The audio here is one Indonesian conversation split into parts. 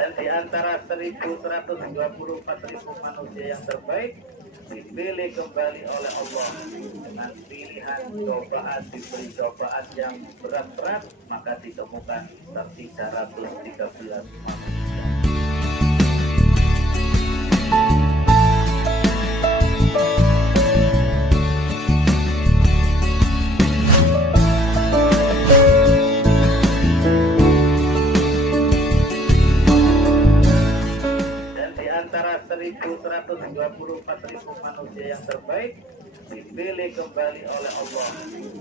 Dan di antara 1.124.000 manusia yang terbaik dipilih kembali oleh Allah dengan pilihan cobaan, diberi cobaan yang berat-berat, maka ditemukan 313 manusia. Antara 1.124.000 manusia yang terbaik dipilih kembali oleh Allah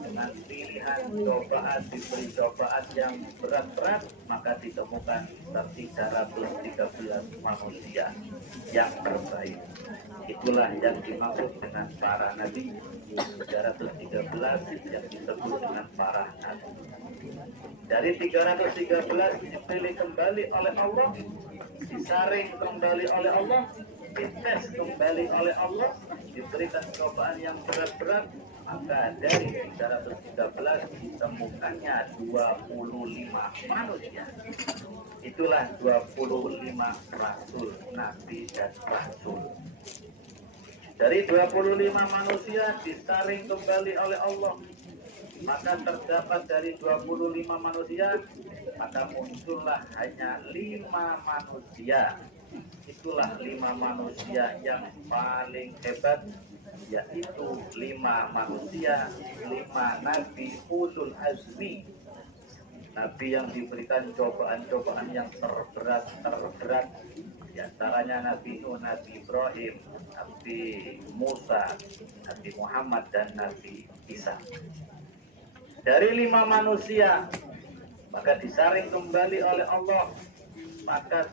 dengan pilihan cobaan, diberi cobaan yang berat-berat, maka ditemukan 313 manusia yang terbaik. Itulah yang dimaksud dengan para nabi. 313 yang disebut dengan para nabi. Dari 313 dipilih kembali oleh Allah, disaring kembali oleh Allah, dites kembali oleh Allah, diberikan cobaan yang berat-berat, maka dari 313 ditemukannya 25 manusia. Itulah 25 rasul, nabi dan rasul. Dari 25 manusia disaring kembali oleh Allah, maka terdapat dari 25 manusia, maka muncullah hanya 5 manusia. Itulah 5 manusia yang paling hebat, yaitu 5 manusia, 5 nabi ulul azmi, nabi yang diberikan cobaan-cobaan yang terberat. Di antaranya Nabi Nuh, Nabi Ibrahim, Nabi Musa, Nabi Muhammad, dan Nabi Isa. Dari 5 manusia, maka disaring kembali oleh Allah, maka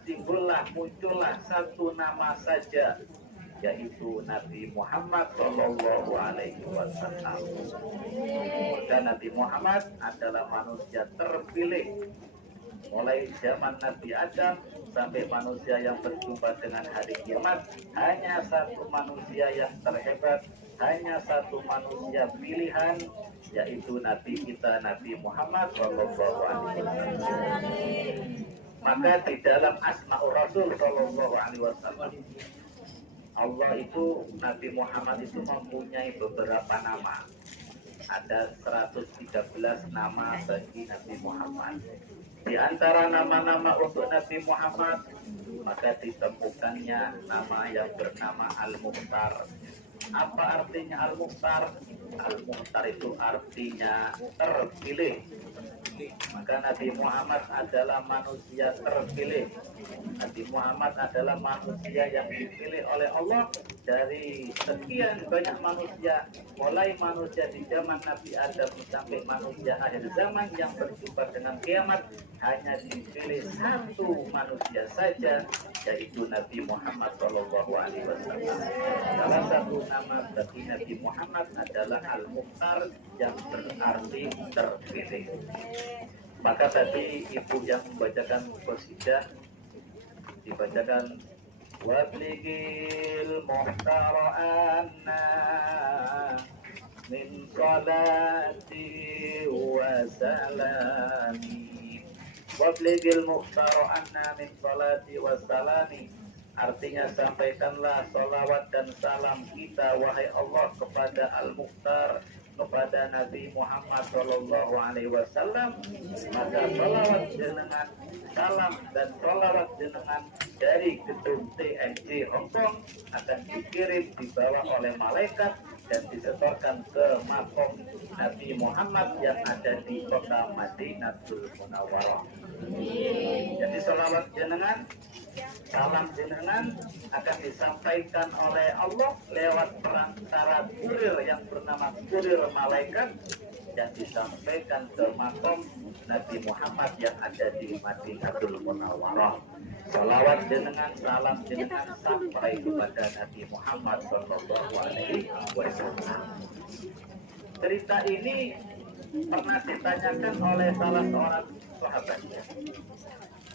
muncullah satu nama saja, yaitu Nabi Muhammad Shallallahu Alaihi Wasallam. Dan Nabi Muhammad adalah manusia terpilih mulai zaman Nabi Adam sampai manusia yang berjumpa dengan hari kiamat. Hanya satu manusia yang terhebat, hanya satu manusia pilihan, yaitu Nabi kita, Nabi Muhammad Shallallahu Alaihi Wasallam. Maka di dalam Asmaul Rasul Shallallahu Alaihi Wasallam, Allah itu, Nabi Muhammad itu mempunyai beberapa nama. Ada 113 nama bagi Nabi Muhammad. Di antara nama-nama untuk Nabi Muhammad, maka ditemukannya nama yang bernama Al-Mukhtar. Apa artinya Al-Mukhtar? Al-Mukhtar itu artinya terpilih. Maka Nabi Muhammad adalah manusia terpilih. Nabi Muhammad adalah manusia yang dipilih oleh Allah dari sekian banyak manusia, mulai manusia di zaman Nabi Adam sampai manusia akhir zaman yang berjumpa dengan kiamat. Hanya dipilih satu manusia saja, yaitu Nabi Muhammad Shallallahu Alaihi Wasallam. Salah satu nama bagi Nabi Muhammad adalah Al-Mukhtar, yang berarti terpilih. Maka tadi ibu yang membacakan qasidah dibacakan wabligil muhtara'anna min salati wa salami. Wabligil muhtara'anna min salati wa salami, artinya sampaikanlah salawat dan salam kita wahai Allah kepada Al-Mukhtar, kepada Nabi Muhammad Shallallahu Alaihi Wasallam. Maka salawat jenengan, salam dan salawat jenengan dari gedung TNJ Hongkong akan dikirim, dibawa oleh malaikat dan disetorkan ke makom Nabi Muhammad yang ada di kota Madinatul Munawwarah. Jadi salawat jenengan, salam jenengan akan disampaikan oleh Allah lewat perantara kurir yang bernama kurir malaikat, yang disampaikan ke makom Nabi Muhammad yang ada di Madinatul Munawwarah. Salawat jenengan, salam jenengan sampai kepada Nabi Muhammad Sallallahu Alaihi Wasallam. Cerita ini pernah ditanyakan oleh salah seorang sahabatnya.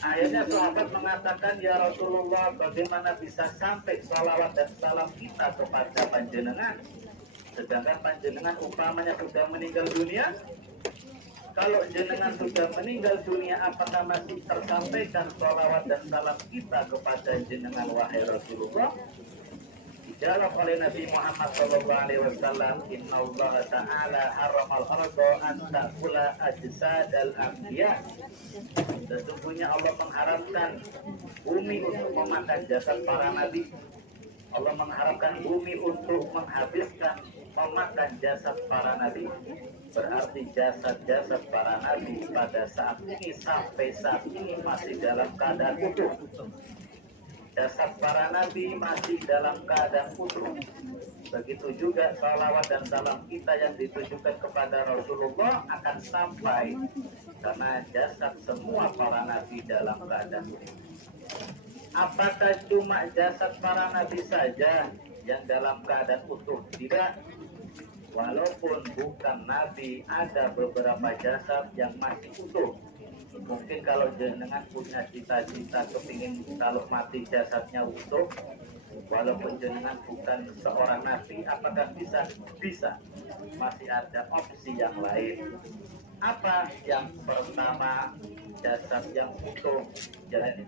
Akhirnya sahabat mengatakan, ya Rasulullah, bagaimana bisa sampai salawat dan salam kita kepada panjenengan, sedangkan panjenengan umpamanya sudah meninggal dunia? Kalau jenengan sudah meninggal dunia, apakah masih tersampaikan sholawat dan salam kita kepada jenengan wahai Rasulullah? Dijawab oleh Nabi Muhammad SAW, Inna Allah Ta'ala haramal ardo an ta'kula ajsad al-anbiya. Sesungguhnya Allah mengharamkan bumi untuk memakan jasad para nabi. Allah mengharapkan bumi untuk menghabiskan memakan jasad para nabi. Berarti jasad-jasad para nabi pada saat ini sampai saat ini masih dalam keadaan utuh. Jasad para nabi masih dalam keadaan utuh. Begitu juga salawat dan salam kita yang ditujukan kepada Rasulullah akan sampai karena jasad semua para nabi dalam keadaan utuh. Apakah cuma jasad para nabi saja yang dalam keadaan utuh? Tidak. Walaupun bukan nabi, ada beberapa jasad yang masih utuh. Mungkin kalau jenengan punya cita-cita kepingin kalau mati jasadnya utuh, walaupun jenengan bukan seorang nabi, apakah bisa? Bisa. Masih ada opsi yang lain. Apa? Yang pertama, jasad yang utuh, jadi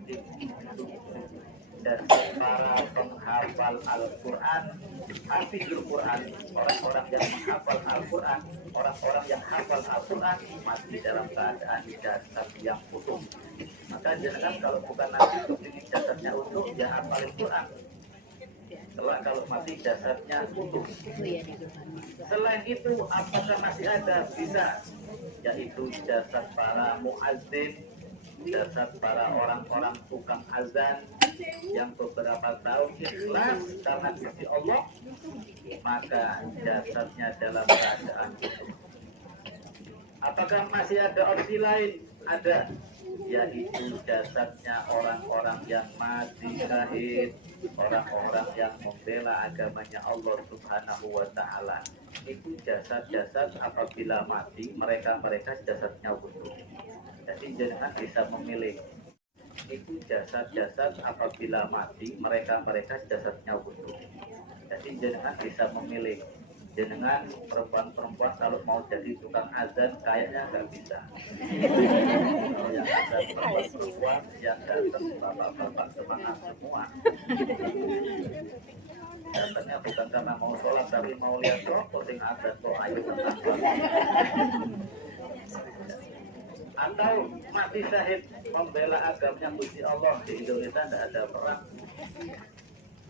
dan para penghafal Al-Quran, hafizul Quran, orang-orang yang menghafal Al-Quran, orang-orang yang hafal Al-Quran masih dalam keadaan jasad yang utuh. Maka jangan kalau bukan nabi kepingin jasadnya utuh, ya hafal Al-Quran. Setelah kalau masih jasadnya utuh. Selain itu, apakah masih ada? Bisa. Yaitu jasad para muazzin, jasad para orang-orang tukang azan yang beberapa tahun ikhlas karena Gusti Allah, maka jasadnya dalam keadaan utuh. Apakah masih ada opsi lain? Ada, yaitu jasadnya orang-orang yang mati syahid, orang-orang yang membela agamanya Allah Subhanahu wa Ta'ala. Itu jasad-jasad apabila mati, mereka jasadnya utuh. Jadi jenengan bisa memilih. Itu jasad-jasad apabila mati, mereka jasadnya utuh. Jadi jenengan bisa memilih. Jenengan perempuan-perempuan kalau mau jadi tukang azan kayaknya nggak bisa. Kalau yang ada perempuan yang datang bapak-bapak semangat semua. Datangnya bukan karena mau sholat tapi mau lihat rokok sing azan kok ayo tentang. Atau mati syahid membela agamanya Gusti Allah. Di Indonesia tidak ada perang.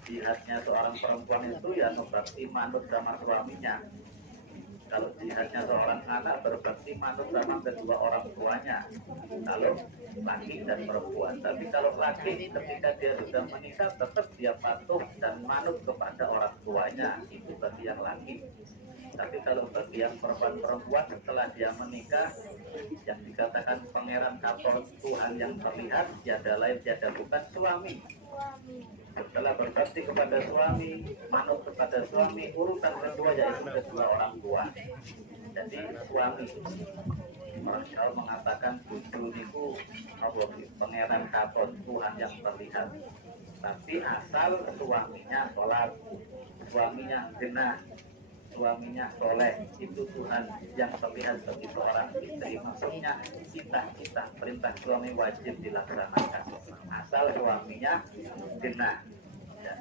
Jihadnya seorang perempuan itu ya berbakti manut sama suaminya. Kalau jihadnya seorang anak berbakti manut sama kedua orang tuanya. Kalau laki dan perempuan. Tapi kalau laki ketika dia sudah menikah tetap dia patuh dan manut kepada orang tuanya. Itu bagi yang laki. Tapi kalau bagi yang perempuan setelah dia menikah, yang dikatakan pangeran kapal Tuhan yang terlihat tiada lain tiada bukan suami. Setelah berbakti kepada suami, manut kepada suami, urutan kedua yaitu kedua orang tua. Jadi suami, Rasul mengatakan cucu itu pangeran kapal Tuhan yang terlihat. Tapi asal suaminya sholat, suaminya genah, suaminya soleh, itu Tuhan yang terlihat bagi seorang istri. Maksudnya cita-cita perintah suami wajib dilaksanakan asal suaminya genah. Ya.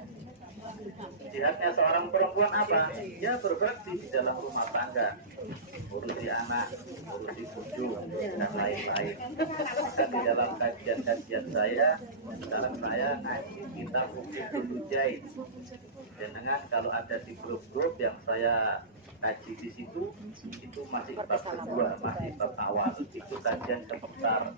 Jihadnya seorang perempuan apa? Dia berbakti di dalam rumah tangga, urusi anak, urusi cucu dan lain-lain. Maka di dalam kajian-kajian saya, sekarang saya ngaji kitab Uqidul Jahid. Jenengan kalau ada di grup-grup yang saya kaji di situ, itu masih bab kedua, masih bab awal. Itu kajian seputar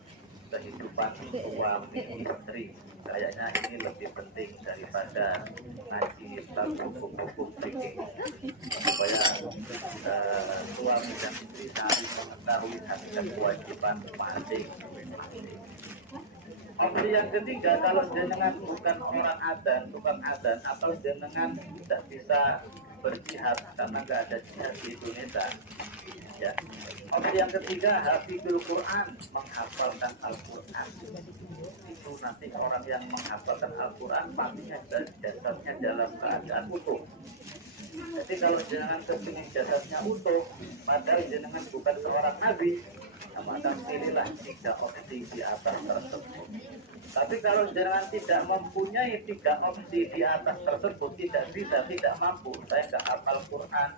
kehidupan suami istri. Kayaknya ini lebih penting daripada ngaji bab hukum-hukum fikih. Supaya suami dan istri saling mengetahui hak dan kewajiban masing-masing. Opsi yang ketiga, kalau jenengan bukan orang adzan, tukang adzan, atau jenengan tidak bisa berjihad karena nggak ada jihad di Indonesia. Ya. Opsi yang ketiga, hafizul Quran, menghafalkan Al-Quran. Itu nanti orang yang menghafalkan Al-Quran matinya dan jasadnya dalam keadaan utuh. Jadi kalau jenengan kepingin jasadnya utuh, padahal jenengan bukan seorang nabi, maka pilihlah 3 opsi di atas tersebut. Tapi kalau jenengan tidak mempunyai 3 opsi di atas tersebut, tidak mampu, saya nggak hafal Quran,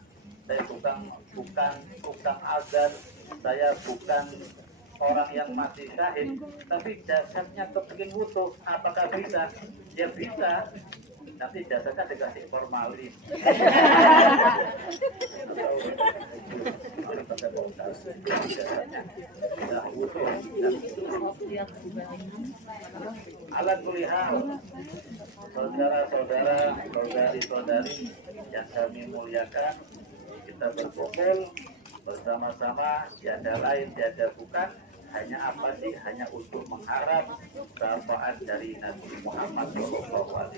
saya bukan azan, saya bukan orang yang masih syahid, tapi jasadnya kepingin wudu, apakah bisa? Ya bisa. Nanti jasadnya dikasih formalin. Alat kulihal, saudara-saudara, saudari-saudari yang kami muliakan, kita berkumpul bersama-sama, tiada lain, tiada bukan, hanya apa sih? Hanya untuk mengharap syafaat dari Nabi Muhammad SAW.